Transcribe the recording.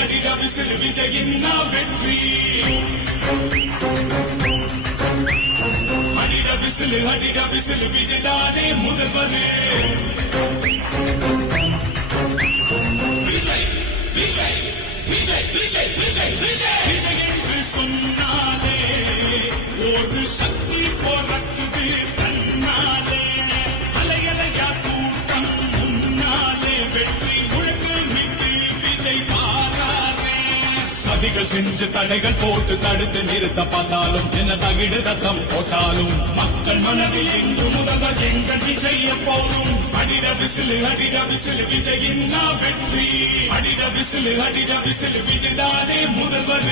அடிடா விசில் விஜயின் வெற்றி அடிடா விசில் விஜய்தானே முதல்வர் விஜய் விஜய் விஜய் விஜய் விஜய் விஜய் விஜய் என்று சொன்னாலே ஒரு சக்தி பிறக்குது தன்னாலே அலையலையா கூட்டம் முன்னாலே வெற்றி முழக்கமிட்டு விஜய் பாராரே சதிகள் செஞ்சு தடைகள் போட்டு தடுத்து நிறுத்த பார்த்தாலும் என்ன தகிடு தத்தம் போட்டாலும் மக்கள் மனதில் என்று முதல்வர் எங்கள் விஜய் எப்போதும் அடிட விசில் விஜயின் வெற்றி அடிட விசில் விஜய்தானே முதல்வர்